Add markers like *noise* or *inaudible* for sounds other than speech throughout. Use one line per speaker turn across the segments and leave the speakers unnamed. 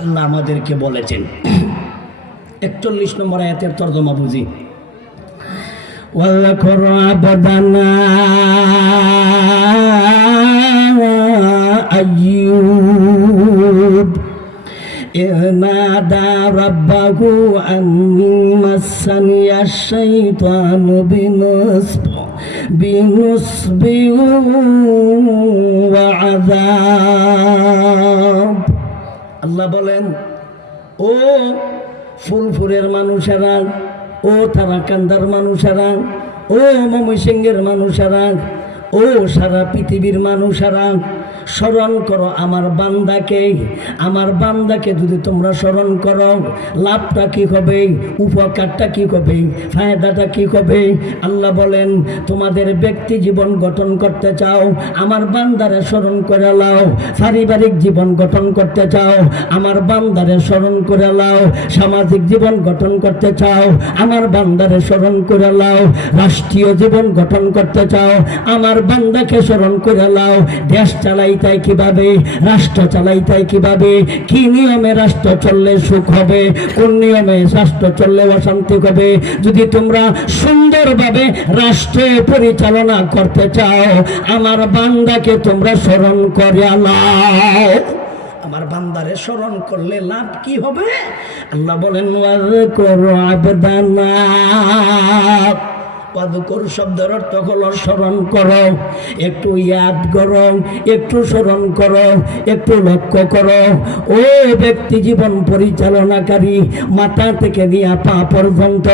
আল্লাহ আমাদেরকে বলেছেন *clears throat* একচল্লিশ নম্বর আয়াতের তর্জমা বুঝি واذكر عبدنا أيوب إذ نادى ربه أني مسني الشيطان بنصب بنصب وعذاب আল্লাহ বলেন, ও ফুলফুরের মানুষেরা, ও তারাকান্দার মানুষেরা, ও ময়মনসিংহের মানুষেরা, ও সারা পৃথিবীর মানুষেরা স্মরণ করো আমার বান্দাকে। আমার বান্দাকে যদি তোমরা স্মরণ করো, লাভটা কি হবে? উপকারটা কি হবে? ফায়দাটা কি হবে? আল্লাহ বলেন, তোমাদের ব্যক্তি জীবন গঠন করতে চাও, আমার বান্দারে স্মরণ করে লাও। পারিবারিক জীবন গঠন করতে চাও, আমার বান্দারে স্মরণ করে লাও। সামাজিক জীবন গঠন করতে চাও, আমার বান্দারে স্মরণ করে লাও। রাষ্ট্রীয় জীবন গঠন করতে চাও, আমার বান্দাকে স্মরণ করে লাও। দেশ চালাইতাই কীভাবে? রাষ্ট্র চালাইতাই কীভাবে? কি নিয়মে রাষ্ট্র চললে সুখ হবে? কোন নিয়মে রাষ্ট্র চললে অশান্তি হবে? যদি তোমরা সুন্দরভাবে রাষ্ট্রে পরিচালনা করতে চাও, আমার বান্দাকে তোমরা স্মরণ করে লাও আমার বান্দারে স্মরণ করলে লাভ কি হবে? আল্লাহ বলেন অদকর শব্দের অর্থ হলো স্মরণ করো। একটু ইয়াদ করো, একটু স্মরণ করো, একটু লক্ষ্য করো। ও ব্যক্তি জীবন পরিচালনাকারী, মাথা থেকে নিয়ে পা পর্যন্ত,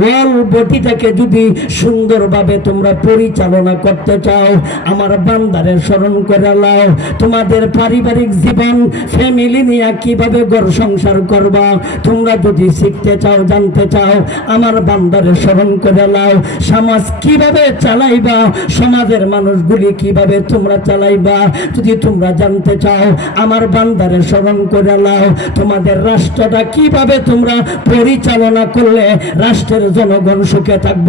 ওয়াল বটিটাকে যদি সুন্দরভাবে তোমরা পরিচালনা করতে চাও, আমার বান্দারে স্মরণ করে লাও। তোমাদের পারিবারিক জীবন, ফ্যামিলি নিয়ে কীভাবে ঘর সংসার করবা, তোমরা যদি শিখতে চাও, জানতে চাও, আমার বান্দারে স্মরণ করে লাও। সমাজ কীভাবে চালাইবা? সমাজের মানুষগুলি কীভাবে তোমরা চালাইবা? যদি তোমরা জানতে চাও, আমার বান্দারে স্মরণ করে নাও। তোমাদের রাষ্ট্রটা কীভাবে তোমরা পরিচালনা করলে? রাষ্ট্রের জনগণ সুখে থাকব,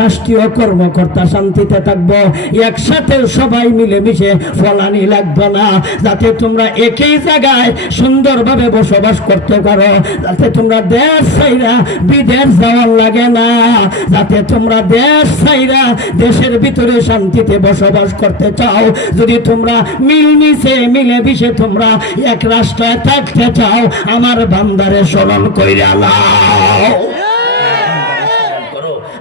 রাষ্ট্রীয় কর্মকর্তা শান্তিতে থাকব, একসাথে সবাই মিলেমিশে ফলানি লাগবে না। যাতে তোমরা একই জায়গায় সুন্দরভাবে বসবাস করতে পারো। যাতে তোমরা দেশ বিদেশ যাওয়ার লাগে না। যাতে তোমরা দেশ দেশের ভিতরে শান্তিতে বসবাস করতে চাও যদি তোমরা মিলমিশে মিলে মিশে তোমরা এক রাষ্ট্রে থাকতে চাও আমার বান্দারে স্মরণ কইরা লাও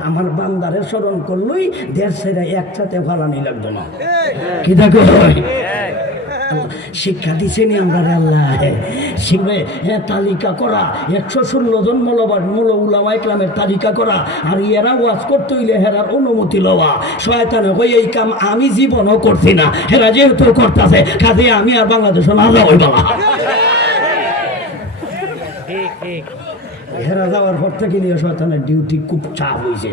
আমার বান্দারে স্মরণ করলই দেশ ছেড়ে একসাথে ফালানি লাগতো না। কি দেখো? শিক্ষা দিছেনি আমরা আল্লাহ। শিখবে হ্যাঁ তালিকা করা, একশো ষোলো জন মূলবার মূল উলামা ইকলামের তালিকা করা, আর এরা ওয়াজ করতে হইলে হেরার অনুমতি লওয়া। শয়তানে হই এই কাম আমি জীবনও করছি না, হেরা যেহেতু করতেছে, কাজে আমি আর বাংলাদেশও না যাওয়াই বলা। হেরা যাওয়ার পর থেকে নিয়ে শয়তানের ডিউটি খুব চাপ হয়েছে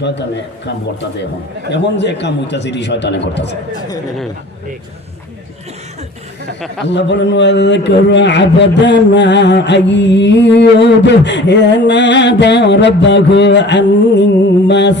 শয়তানে কাম করতেছে এখন। এখন যে কাম হইতাছে, এটি শয়তানে করতেছে। আল্লাহ বলেন করো আবদানা আইয়ুব নাদা রাব্বাহু আন্নি মাস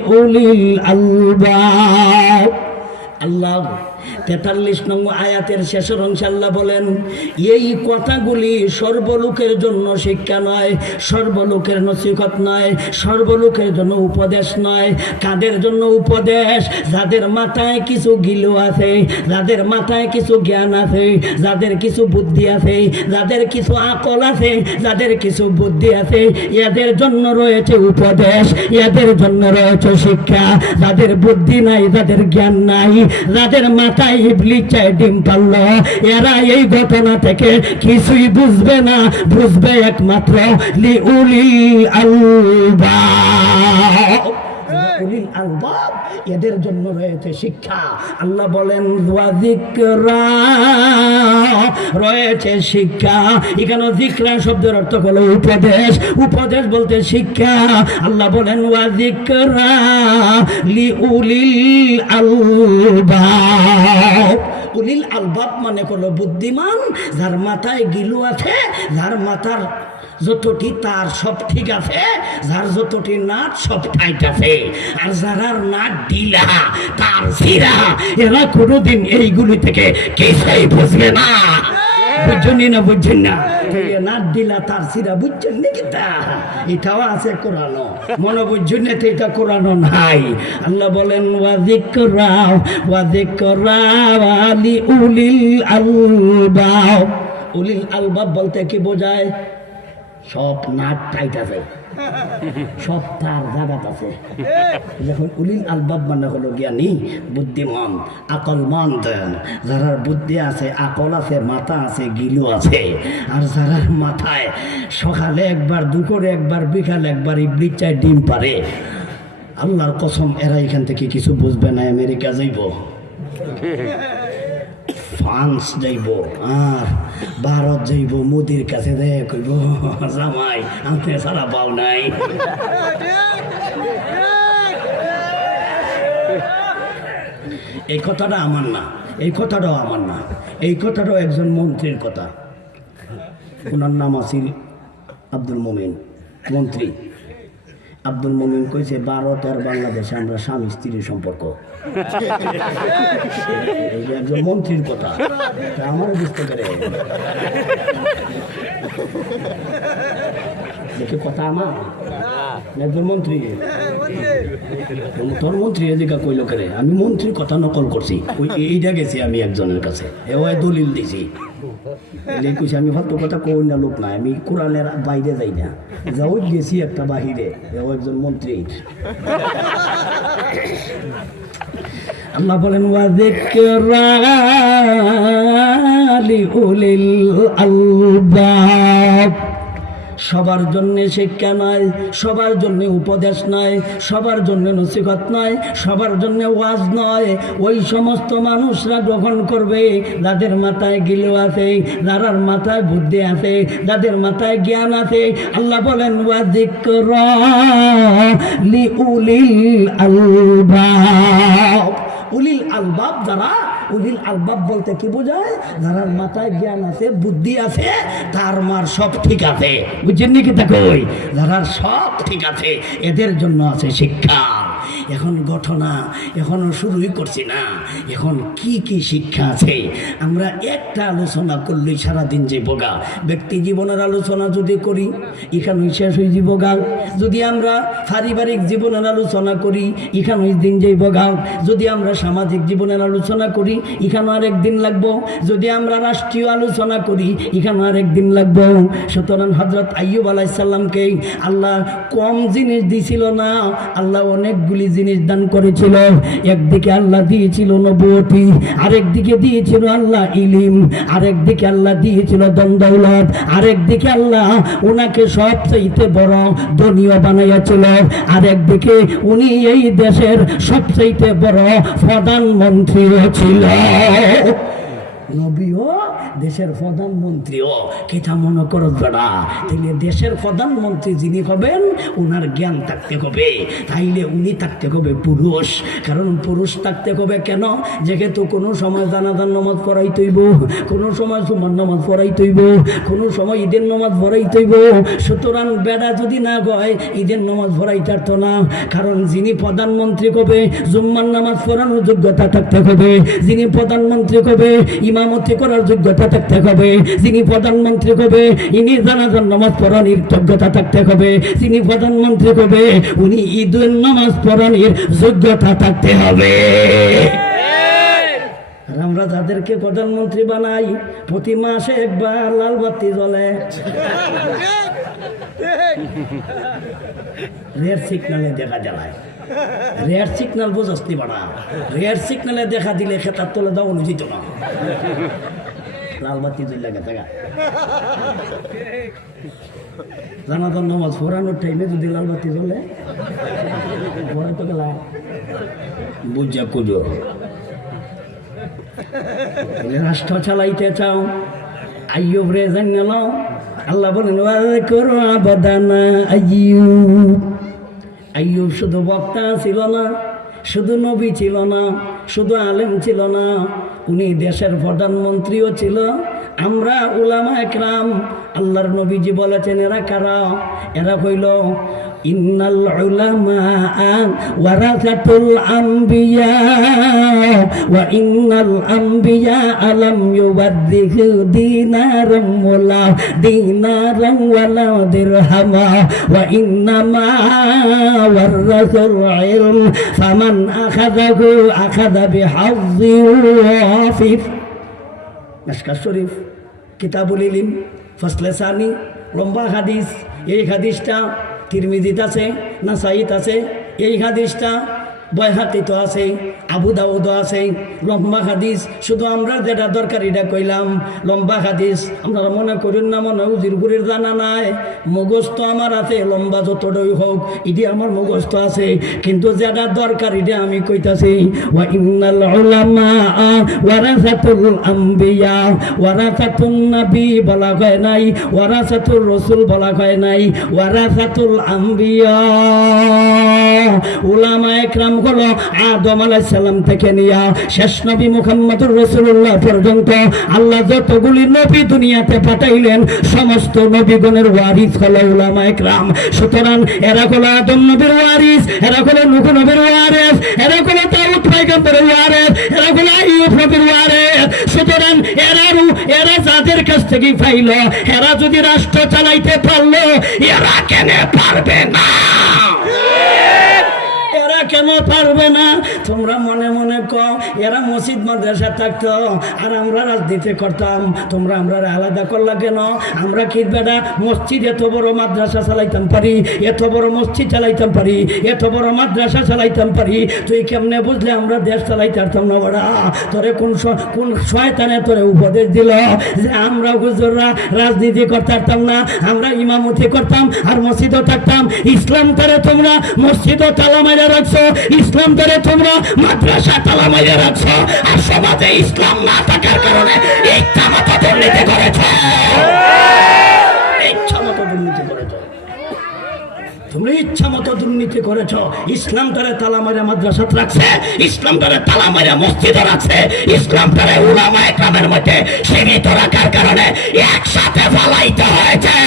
لأولي الألباب الله তেতাল্লিশ নং আয়াতের শেষের অংশে আল্লাহ বলেন, এই কথাগুলি সর্বলোকের জন্য শিক্ষা নয়, সর্বলোকের নসিহত নয়, সর্বলোকের জন্য উপদেশ নয়। কাদের জন্য উপদেশ? যাদের মাথায় কিছু গিলো আছে, যাদের মাথায় কিছু জ্ঞান আছে, যাদের কিছু বুদ্ধি আছে, যাদের কিছু আকল আছে, যাদের কিছু বুদ্ধি আছে, এদের জন্য রয়েছে উপদেশ, এদের জন্য রয়েছে শিক্ষা। যাদের বুদ্ধি নাই, যাদের জ্ঞান নাই, যাদের মাথায় এদের জন্য রয়েছে শিক্ষা। আল্লাহ বলেন রয়েছে শিক্ষা। এখানে যিকরা শব্দের অর্থ হলো উপদেশ। উপদেশ বলতে শিক্ষা। আল্লাহ বলেন, ওয়া যিকরা লি উলিল আলবাব আলবাব মানে কোনো বুদ্ধিমান, যার মাথায় গিলু আছে, যার মাথার যতটি তার সব ঠিক আছে, যার যতটি নাট সব টাইট আছে। আর যারার নাট ঢিলা, তার সিরা এরা কোনোদিন এইগুলি থেকে কেসাই বুঝবে না। বুঝছেন না বুঝছেন না। নাট দিলা তার সিরা বুঝছেন নাকি তা? এটাও আছে কোরআনো মনে বুঝছেন না তো এটা কোরআনো নাই। আল্লাহ বলেন ওয়াজিকরা ওয়াজিকরা আলি উলিল আলবাব। উলিল আলবাব বলতে কি বোঝায়? সব নাট টাইট আছে সব তার জাগাত আছে। যখন উলিল আলবাব মানে হলো জ্ঞানী, বুদ্ধিমান, আকলমন্দ। যারার বুদ্ধি আছে, আকল আছে, মাথা আছে, গিলু আছে। আর যারার মাথায় সকালে একবার, দুপুরে একবার, বিকালে একবার ইবলির চায় ডিম পারে। আল্লাহর কসম, এরা এখান থেকে কিছু বুঝবে না, আমেরিকা যাইব। ফ্রান্স যাইব, আর ভারত যাইব, মোদির কাছে দেয় কইব, জামাই আমি সারা পাও নাই। এই কথাটা আমার না, এই কথাটাও আমার না, এই কথাটাও একজন মন্ত্রীর কথা। ওনার নাম আছিল আব্দুল মোমিন, মন্ত্রী। আব্দুল মোমিন কইছে, ভারত আর বাংলাদেশে আমরা স্বামী স্ত্রীর সম্পর্ক। একজন মন্ত্রীর কথা। আমার বুঝতে পারে। কথা আমার। একজন মন্ত্রী। তোর মন্ত্রী এদিকে কইল করে? আমি মন্ত্রীর কথা নকল করছি। ওই এইটা গেছি আমি একজনের কাছে। এও দলিল দিছি। কইছে, আমি ফালতু কথা কই না, লোক না আমি কোরআনের বাইরে যাই না। যাও গেছি একটা বাহিরে। এও একজন মন্ত্রী। আল্লাহ বলেন ওয়াজিকরা লিউলিল আলবাব। সবার জন্য শিক্ষা নয় সবার জন্য উপদেশ নয় সবার জন্য নসিহত নয় সবার জন্য ওয়াজ নয় ওই সমস্ত মানুষরা গ্রহণ করবে, যাদের মাথায় গিলো আছে, যারার মাথায় বুদ্ধি আছে, যাদের মাথায় জ্ঞান আছে। আল্লাহ বলেন উলিল আলবাব যারা উলিল আলবাব বলতে কি বোঝায়? যারা মাথায় জ্ঞান আছে, বুদ্ধি আছে, তার মার সব ঠিক আছে। বুঝছেন নাকি তাকে ওই যারা সব ঠিক আছে, এদের জন্য আছে শিক্ষা। এখন ঘটনা এখনও শুরুই করছি না। এখন কি কি শিক্ষা আছে? আমরা একটা আলোচনা করলেই সারাদিন যে বোগা। ব্যক্তি জীবনের আলোচনা যদি করি, এখানেই শেষ হয়ে যাব গাও যদি আমরা পারিবারিক জীবনের আলোচনা করি, এখানেই দিন যাইব গাও যদি আমরা সামাজিক জীবনের আলোচনা করি, এখানে আরেক দিন লাগবো। যদি আমরা রাষ্ট্রীয় আলোচনা করি, এখানে আরেক দিন লাগবো। সুতরাং হজরত আইয়ুব আলাইসাল্লামকে আল্লাহ কম জিনিস দিছিল না, আল্লাহ অনেকগুলি জিনিস দান করেছিল। একদিকে আল্লাহ দিয়েছিল নবতী আরেকদিকে দিয়েছিল আল্লাহ ইলিম, আরেকদিকে আল্লাহ দিয়েছিল দন্দৌলত আরেকদিকে আল্লাহ ওনাকে সবচাইতে বড় ধনীয় বানাইয়াছিল, আরেকদিকে উনি এই দেশের সবচাইতে বড় প্রধানমন্ত্রীও ছিল। নবীও দেশের প্রধানমন্ত্রীও। কেটা মনে করো বেড়া তাইলে দেশের প্রধানমন্ত্রী যিনি হবেন ওনার জ্ঞান থাকতে হবে। তাইলে উনি থাকতে হবে পুরুষ। কারণ পুরুষ থাকতে হবে কেন? যেহেতু কোনো সময় জানাজান নামাজ পড়াই তৈব, কোনো সময় সুমান নামাজ পড়াই তৈব, কোনো সময় ঈদের নামাজ পড়াই তৈব। সুতরাং বেড়া যদি না গয়, ঈদের নামাজ পড়াই পারত না। কারণ যিনি প্রধানমন্ত্রী কবে জুম্মান নামাজ পড়ানোর যোগ্যতা থাকতে হবে। যিনি প্রধানমন্ত্রী কবে ইমামতি করার যোগ্যতা থাকতে হবে। যিনি প্রধানমন্ত্রী কবে, ইনি জানাজান নামাজ পড়ানির যোগ্যতা থাকতে হবে। যিনি প্রধানমন্ত্রী কবে, উনি ঈদের নামাজ পড়ানির যোগ্যতা থাকতে হবে। আমরা যাদেরকে প্রধানমন্ত্রী বানাই, প্রতি মাসে একবার লাল বাতি জ্বলে। রেড সিগনালে দেখা জ্বালায় রেড সিগনাল বোঝাস্তি বাড়া। রেড সিগনালে দেখা দিলে খেতার তোলে দাও অনুচিত না। লাল বাতি জ্বলে গেছে গা। জানাজার নামাজ পড়ানোর টাইমে যদি লাল বাতি জ্বলে পরে তো গেলা বুঝা তাহলে রাষ্ট্র চালাইতে চাও, আইয়ুব রে জানাল আল্লাহ বলেন করো আবাদানা আইয়ুব। আইয়ুব শুধু বক্তা ছিল না, শুধু নবী ছিল না, শুধু আলেম ছিল না, উনি দেশের প্রধানমন্ত্রীও ছিল। আমরা উলামা একরাম, আল্লাহর নবীজি বলেছেন, এরা কারা? এরা কইল ইন্নাল উলামা ওয়ারাসাতুল আম্বিয়া ওয়া ইন্নাল আম্বিয়া আলাম ইউবাদ্দিহু দিনারাম ওয়ালা দিনারাম ওয়ালা দিরহামা ওয়া ইন্নামা ওয়ারাসাল ইলম ফামান আখাযাহু আখাযা বিহাজ্জি ওয়াফির মেশকা শরীফ, কিতাবুল ইলিম ফসলে সানি, লম্বা হাদিস, এই হাদিসটা তিরমিজিত আছে না সাইত আছে এই হাদিসটা বয়হাতিত আছে, আবু দাউদ আছে, লম্বা হাদিস, শুধু আমরা যেটা দরকার এটা কইলাম, লম্বা হাদিস, আপনারা মনে করুন না মনে উজিরপুরের জানা নাই, মগজ তো আমার আছে, লম্বা যতটাই হোক, এটি আমার মগজ তো আছে, কিন্তু যেটা দরকার এটা আমি কইতাছি, ওয়া ইন্নাল উলামা ওয়ারাসাতুল আম্বিয়া, ওয়ারাসাতুন নবী বলা হয় নাই, ওয়ারাসাতুর রাসূল বলা হয় নাই, ওয়ারাসাতুল আম্বিয়া। উলামা একরাম হলো আদম আলাইহিস সালাম থেকে নিয়া শেষ নবী মুহাম্মদুর রাসূলুল্লাহ পর্যন্ত আল্লাহ যতগুলি নবী দুনিয়াতে পাঠাইলেন, সমস্ত নবীগণের ওয়ারিস হলো উলামা একরাম। সুতরাং এরা হলো আদম নবীর ওয়ারিস, এরা হলো নূহ নবীর ওয়ারিস, এরা হলো দাউদ পয়গম্বরের ওয়ারিস, এরা হলো আইয়ুব নবীর ওয়ারিস। সুতরাং এরারও এরা যাদের কাছ থেকে পাইল, এরা যদি রাষ্ট্র চালাইতে পারল, এরা কেন পারবে না? কেন পারবে না। তোমরা মনে মনে কও, এরা মসজিদ মাদ্রাসা থাকতো, আর আমরা রাজনীতি করতাম। তোমরা আমরা আলাদা করলা কেন? আমরা কি বেটা মসজিদ এত বড় মাদ্রাসা চালাইতাম পারি? এত বড় মসজিদ চালাইতাম পারি? এত বড় মাদ্রাসা চালাইতাম পারি? তুই কেমনে বুঝলে আমরা দেশ চালাইতে পারতাম না বড়া? তোরে কোন কোন শয়তানে তোরে উপদেশ দিল যে আমরা হুজুররা রাজনীতি করতে পারতাম না, আমরা ইমামতি করতাম, আর মসজিদও থাকতাম। ইসলাম তারে তোমরা মসজিদও তালা মাইরা রাখছো। ইসলাম তারে তোমরা মাদ্রাসা তালা মাইরা রাখছো আর সমাজে ইসলাম না থাকার কারণে দুর্নীতি করেছ। দুর্নীতি করেছ। তোমরা ইচ্ছা মতো দুর্নীতি করেছ। ইসলাম তারে তালা মারা মাদ্রাসাত রাখছে ইসলাম তারে তালা মারা মসজিদ রাখছে ইসলাম তারে উলামা একরামের মধ্যে সীমিত রাখার কারণে একসাথে ফালাইতে হয়েছে।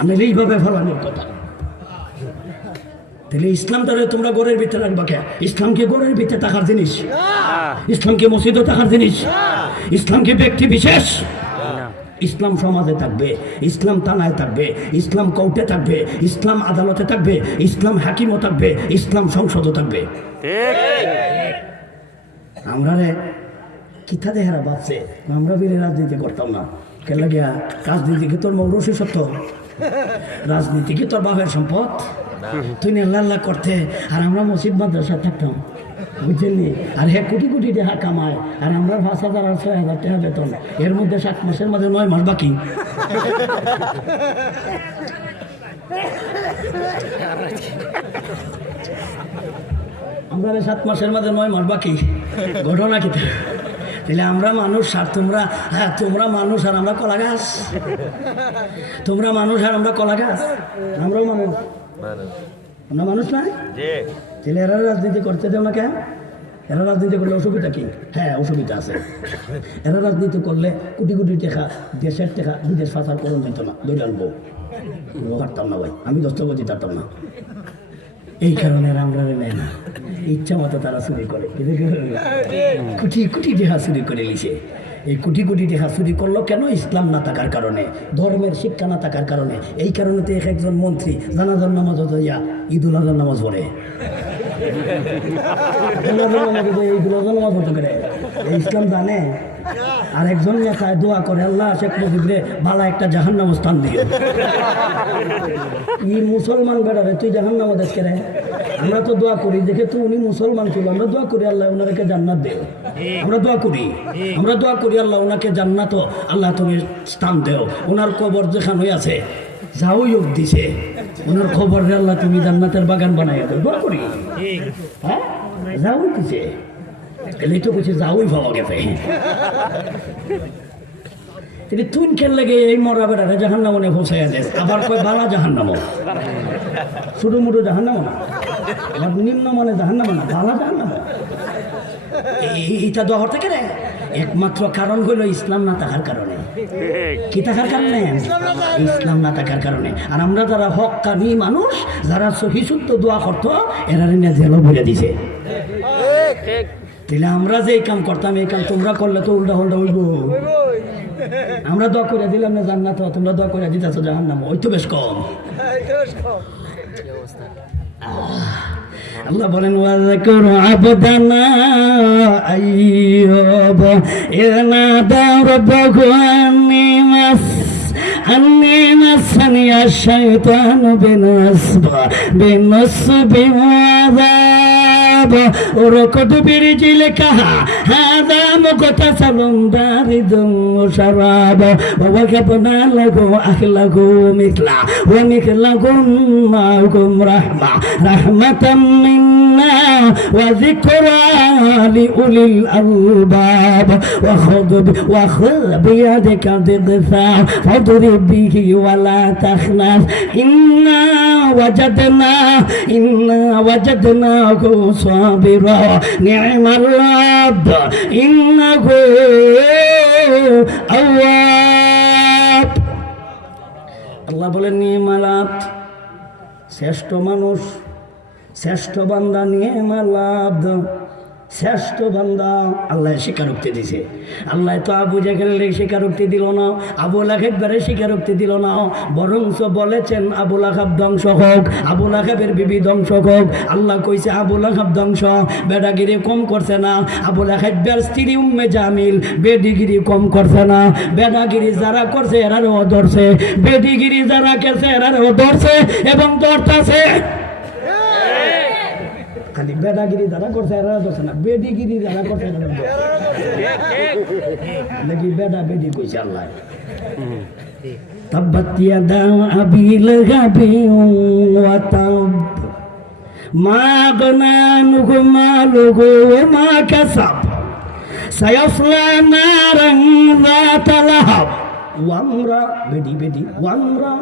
আমি এইভাবে ফালানোর কথা। তাহলে ইসলাম তাহলে তোমরা ঘরের ভিতরে রাখবা কে? ইসলাম কি ঘরের ভিতরে থাকার জিনিস। ইসলাম কি মসজিদে থাকার জিনিস। ইসলাম কি ব্যক্তি বিশেষ। ইসলাম সমাজে থাকবে, ইসলাম থানায় থাকবে, ইসলাম কোর্টে থাকবে, ইসলাম আদালতে থাকবে, ইসলাম হাকিমও থাকবে, ইসলাম সংসদও থাকবে। আমরা রে কিথা দেহারা ভাবছে আমরা বিলে রাজনীতি করতাম না। কে লাগিয়া? রাজনীতিকে তোর মৌরসী সত্য। রাজনীতিকে তোর বাপের সম্পদ। তুই আল্লাহ করতে, আর আমরা মসজিদ মাদ্রাসা থাকতাম, বুঝলি? আর হে কোটি কোটি টাকা কামায়, আর আমরা পাঁচ হাজার আর ছয় হাজার টাকা বেতন। এর মধ্যে সাত মাসের মধ্যে নয় মাস বাকি। আমরা সাত মাসের মধ্যে নয় মাস বাকি, ঘটনা কি? তাহলে আমরা মানুষ, আর তোমরা হ্যাঁ তোমরা মানুষ, আর আমরা কলা গাছ তোমরা মানুষ, আর আমরা কলা গাছ আমরাও মানুষ। আমরা মানুষ নয়? তাহলে এরা রাজনীতি করতে দেও না কেন এরা রাজনীতি করলে অসুবিধা কি? হ্যাঁ অসুবিধা আছে। এরা রাজনীতি করলে কোটি কোটি টাকা দেশের টাকা বিদেশ ফাঁসার করণ যেত না। ধরে আনব পারতাম না ভাই। আমি বলতে পারতাম না। এই কারণে আমরা নেয় না। ইচ্ছা মতো তারা চুরি করে। কোটি কোটি টাকা চুরি করে নিছে। এই কোটি কোটি টাকা চুরি করল কেন? ইসলাম না থাকার কারণে, ধর্মের শিক্ষা না থাকার কারণে। এই কারণে তো এক একজন মন্ত্রী জানাজার নামাজ হতো ইয়া ঈদুল আজহার নামাজ পড়ে। ইসলাম জানে? আর একজন নেতায় দোয়া করে, আল্লাহ শেখ মুজিবরে বালা একটা জাহান নাম স্থান দিও। ই মুসলমান বেড়ারে, তুই জাহান দেখে রে আমরা তো দোয়া করি, দেখে তো উনি মুসলমান ছিল, আমরা দোয়া করি, আল্লাহ ওনারকে জান্নাত দেও। আমরা দোয়া করি। আমরা দোয়া করি, আল্লাহ ওনাকে জান্নাত আল্লাহ তুমি স্থান দেও। ওনার কবর যেখানে আছে, যাও যোগ দিছে। ওনার খবর আল্লাহ তুমি জান্নাতের বাগান বানাই দাও। দোয়া করি। হ্যাঁ? যাও দিছে। এলেই তো যাওই গেছে। তিনি তুন খেল লাগে এই মরা বেড়ারে জাহান নামনে ফসাইয়া দেয় আবার কয় বালা জাহান নাম ছোটো মোটো জাহান নাম না? নিম্ন মানে জাহান নাম না? বালা জাহান নাম এইটা দহর থেকে রে একমাত্র কারণ হইল ইসলাম না থাকার কারণে। কি থাকার কারণে? ইসলাম না থাকার কারণে। আর আমরা যারা হক কানি মানুষ, যারা সহি শুদ্ধ দোয়া করতো এরা জেলও বলে দিছে। তাহলে আমরা যে কাম করতাম, এই কাম তোমরা করলে তো উল্টা উল্টা হইব। আমরা দোয়া করে দিলাম না জান্নাত, তোমরা দোয়া করে দিতেছো জাহান্নাম, ওই তো বেশ কম। আল্লাহ বলেন ওয়াজকুর আবদানা আইয়ুব ইনা দারবাহু আন্নি মাস, আন্নি মাসানি আশাইতান বিনাসব বিনাসবি ওয়াদা وعذاب وركض برجلك هذا مغتسل بارد وشراب ووجبنا له أهله مثله. ومثلهم معكم رحمة. رحمة منا. وذكرى لأولي الألباب. وخذ وخذ بيدك ضغثا. فاضرب به ولا تخنس إنا وجدنا إنا وجدناه صابرا نعم العبد إنه أواب আল্লাহ বলেন নিমালাত শ্রেষ্ঠ মানুষ শ্রেষ্ঠ বান্দা নিয়ে মালাদ শ্রেষ্ঠ বান্দা আল্লাহ স্বীকারোক্তি দিছে। আল্লাহ তো আবু জাহেলের স্বীকারোক্তি দিল না, আবু লাহেববারে স্বীকারোক্তি দিল না, বরঞ্চ বলেছেন আবু লাহাব ধ্বংস হোক, আবু লাহাবের বিবি ধ্বংস হোক। আল্লাহ কইছে, আবু লাহাব ধ্বংস, বেডাগিরি কম করছে না, আবু লাহাবের স্ত্রী উম্মে জামিল বেডিগিরি কম করছে না, বেডাগিরি যারা করছে, এরারও ধরছে বেডিগিরি যারা করছে এরারও ধরছে এবং ধরতাছে। খালি বেডাগিরি যারা করছে এরা ধরছে না বেডিগিরি যারা করছে এরা ধরছে নাকি বেডা বেডি কইছে আল্লাহ تبت يدا أبي لهب وتب ما أغنى عنه ماله وما كسب سيصلى نارا ذات لهب ওয়ামরা বেডি বেডি ওয়ামরা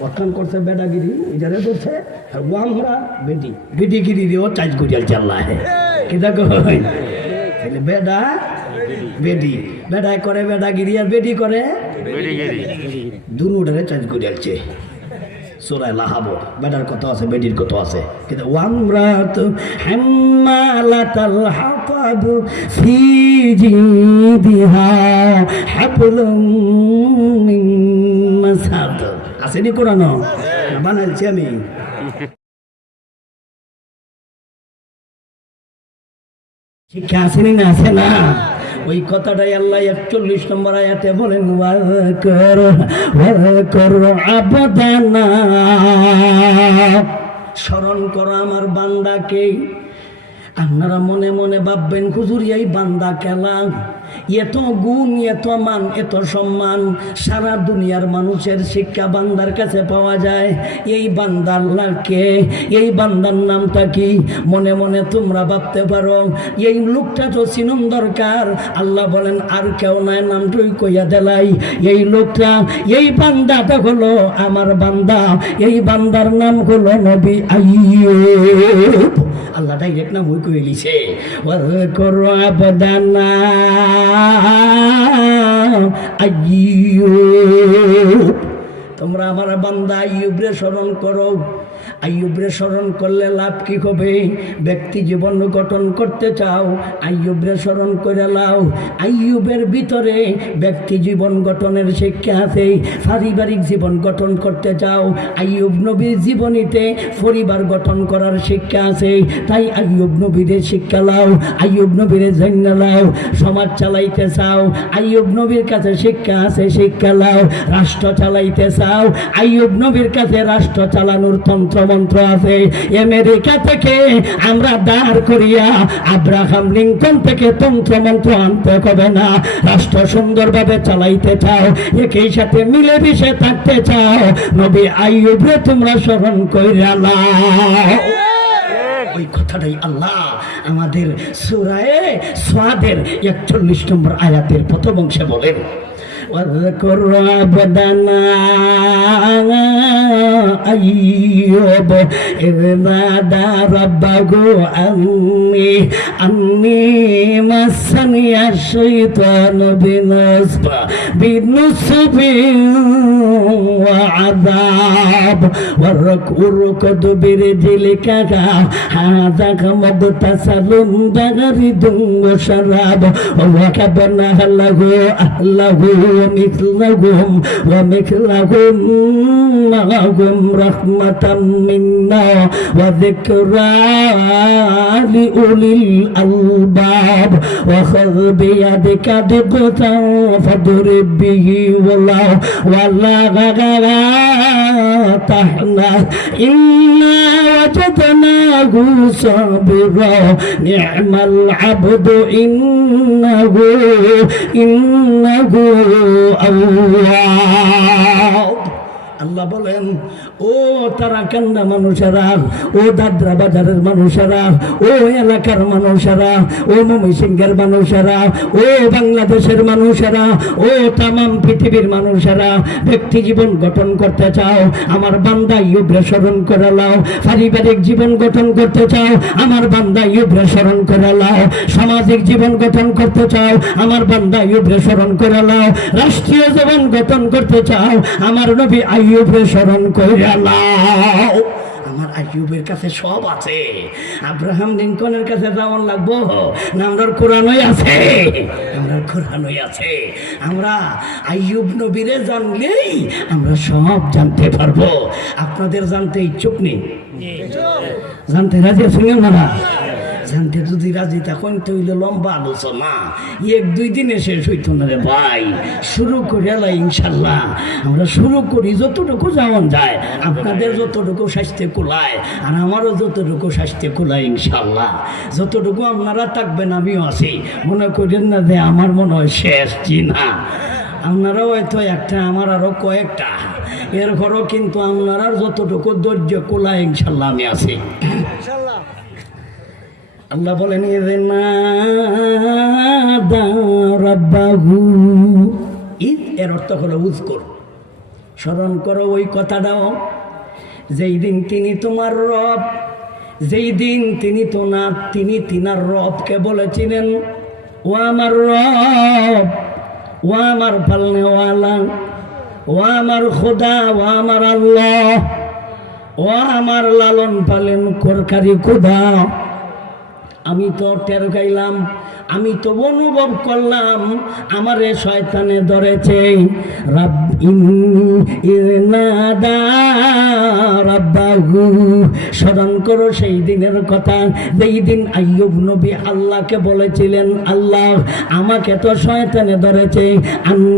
ওয়াকান করছে বেডাগিরি ইজারে করছে আর ওয়ামরা বেডি বেডিগিরি দিও চাইজ গুজাল চাল্লা হে কিদা কই তাহলে বেডা বেডি বেডায় করে বেডাগিরি আর বেডি করে দুনুটারে চাইজ গুজালছে সুরায় লাহাবো বেটার কত আছে বেডির কত আছে? কিন্তু ওয়ামরাত হাম্মালাতাল হাতাব ফি জিদিহা হাবলুম মিন মাসাদ। আছে নি কোরআন বানাইছি আমি শিক্ষা আসেনি না আছে না ওই কথাটাই আল্লাহ একচল্লিশ নম্বর আয়াতে বলেন আবদানা স্মরণ করো আমার বান্দাকে আপনারা মনে মনে ভাববেন হুজুর এই বান্দা খেলা এত গুণ, এত মান, এত সম্মান সারা দুনিয়ার মানুষের শিক্ষা বান্দার কাছে পাওয়া যায়। এই বান্দার লাকে এই বান্দার নামটা কি? মনে মনে তোমরা ভাবতে পারো, এই লোকটা তো চিনুন দরকার। আল্লাহ বলেন, আর কেউ নাই, নামটুই কইয়া দেলাই। এই লোকটা, এই বান্দাটা হলো আমার বান্দা। এই বান্দার নাম হলো নবী আইয়ুব। আল্লাহ ডাইরেক্ট নাম হই কই লিছে ওয়াকুর আবদানা আইয়ুব তোমরা আমার বান্দা আইয়ুবরে স্মরণ করো। আইয়ুবরে স্মরণ করলে লাভ কি হবে? ব্যক্তি জীবন গঠন করতে চাও, আইয়ুবরে স্মরণ করে লাও আইয়ুবের ভিতরে ব্যক্তি জীবন গঠনের শিক্ষা আছে। পারিবারিক জীবন গঠন করতে চাও, আইয়ুব নবীর জীবনীতে পরিবার গঠন করার শিক্ষা আছে। তাই আইয়ুব নবীদের শিক্ষা লাও আইয়ুব নবীরে জন্য লাও সমাজ চালাইতে চাও, আইয়ুব নবীর কাছে শিক্ষা আছে, শিক্ষা লাও রাষ্ট্র চালাইতে চাও, আইয়ুব নবীর কাছে রাষ্ট্র চালানোর তন্ত্র তন্ত্রমন্ত্র আছে আমেরিকা থেকে আমরা দাঁড় করিয়া আব্রাহাম লিঙ্কন থেকে তন্ত্রমন্ত্র আনতে হবে না রাষ্ট্র সুন্দরভাবে চালাইতে চাও একই সাথে মিলেমিশে থাকতে চাও নবী আইয়ুবরে তোমরা স্মরণ কইরা নাও ওই কথাটাই আল্লাহ আমাদের সুরায়ে সোয়াদের একচল্লিশ নম্বর আয়াতের প্রথম অংশে বলেন واذكر عبدنا أيوب إذ نادى ربه أني أني مسني الشيطان بنصب بنصب وعذاب والركض برجلك هذا مغتسل بغرد وشراب وكبرنا له أهله ومثلهم ومثلهم معهم رحمة منا وذكرى لأولي الألباب. وخذ بيدك ضغطا فاضرب به والله. والله تحنا إنا وجدناه صابرا. نعم العبد إنه إنه أواب. আল্লাহ বলেন ও তারা কান্দা মানুষেরা, ও দাদরা বাজারের মানুষেরা, ও এলাকার মানুষেরা, ও মমিসিংহের মানুষেরা, ও বাংলাদেশের মানুষেরা, ও তামাম পৃথিবীর মানুষেরা, ব্যক্তি জীবন গঠন করতে চাও, আমার বান্দা ইউব্রে স্মরণ করে লাও, পারিবারিক জীবন গঠন করতে চাও, আমার বান্দা ইউব্রে স্মরণ করে লাও, সামাজিক জীবন গঠন করতে চাও, আমার বান্দা ইউব্রে স্মরণ করে লাও, রাষ্ট্রীয় জীবন গঠন করতে চাও, আমার নবী আইয়ুবরে স্মরণ কইরা লাও আমার আইয়ুবের কাছে সব আছে। আব্রাহাম লিঙ্কনের কাছে যাওয়ার লাগবো। না আমরা কোরআনই আছে। আমরা কোরআনই আছে। আমরা আইয়ুব নবীরে জানলেই আমরা সব জানতে পারব। আপনাদের জানতে ইচ্ছুক নেই? জানতে রাজি আছেন না? জানতে যদি রাজি তখন তো লম্বা আলোচনা। এক, দুই দিনে শেষ হইতো না রে ভাই। শুরু করে এলাই ইনশাল্লাহ। আমরা শুরু করি যতটুকু যেমন যায়। আপনাদের যতটুকু স্বাস্থ্য কুলায়, আর আমারও যতটুকু স্বাস্থ্য কুলায় ইনশাল্লাহ। যতটুকু আপনারা থাকবেন, আমিও আছি। মনে করেন না যে আমার মনে হয় শেষ জি আপনারাও হয়তো একটা, আমার আরও কয়েকটা। এর ঘরও কিন্তু আপনারা যতটুকু ধৈর্য কুলায়, ইনশাল্লাহ আমি আছি। আল্লাহ বলেন ঈদ এর অর্থ হলো উৎকর স্মরণ করো ওই কথাটাও। যেই দিন তিনি তোমার রব, যেই দিন তিনি তো না তিনি তিনার রবকে বলেছিলেন, ও আমার রব, ও আমার পালনেওয়ালা, ও আমার খোদা, ও আমার আল্লাহ, ও আমার লালন পালন করকারি খোদা আমি তো টের গাইলাম, আমি তো অনুভব করলাম, আমারে শয়তানে ধরেছে। রাব্বাহু, স্মরণ করো সেই দিনের কথা, যেই দিন আইয়ুব নবী আল্লাহকে বলেছিলেন, আল্লাহ আমাকে তো শয়তানে ধরেছে আমি